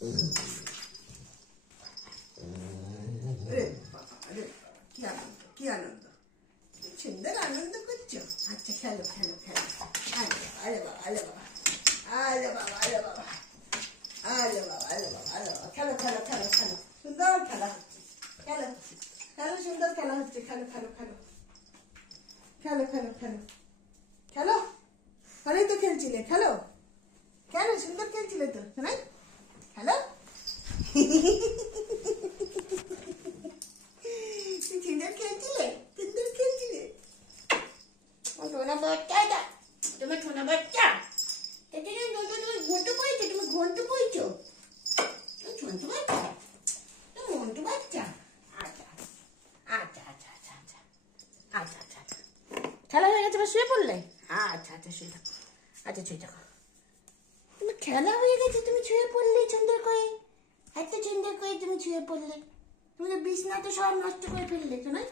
কি আনন্দ, কি আনন্দ, সুন্দর আনন্দ করছো। আচ্ছা খেলো খেলো খেলো। আরে বাবা, আরে বাবা, আরে বাবা, আরে বাবা, আরে বাবা, আরে বাবা, আরে বাবা, খেলো খেলো খেলো খেলো, সুন্দর খেলা হচ্ছে, খেলো খেলো, সুন্দর খেলা হচ্ছে, খেলো খেলো খেলো খেলো খেলো খেলো খেলো। অনেক তো খেলছিলে, খেলো খেলো, সুন্দর খেলছিলে তো, শোনাই খেলো। সুন্দর খেলছিলে, সুন্দর খেলছিলে। ঠোনা বাচ্চা, তোমার ঠোনা বাচ্চা, তুমি ঘন্টু বইছো, তুমি ঘন্টু বইছো, তুমি ঘন্টু বাচ্চা, তুমি ঘন্টু বাচ্চা। আচ্ছা আচ্ছা আচ্ছা আচ্ছা আচ্ছা আচ্ছা আচ্ছা আচ্ছা, খেলা হয়ে গেছে, শুয়ে পড়লে? আচ্ছা আচ্ছা, শুয়ে থাকো। আচ্ছা শুয়ে থাকো, তুমি খেলা হয়ে গেছে, তুমি শুয়ে পড়লে সুন্দর করে, এত সুন্দর করে তুমি শুয়ে পড়লে। তুমি তো বিছনা তো সব নষ্ট করে ফেললে, শোনাই।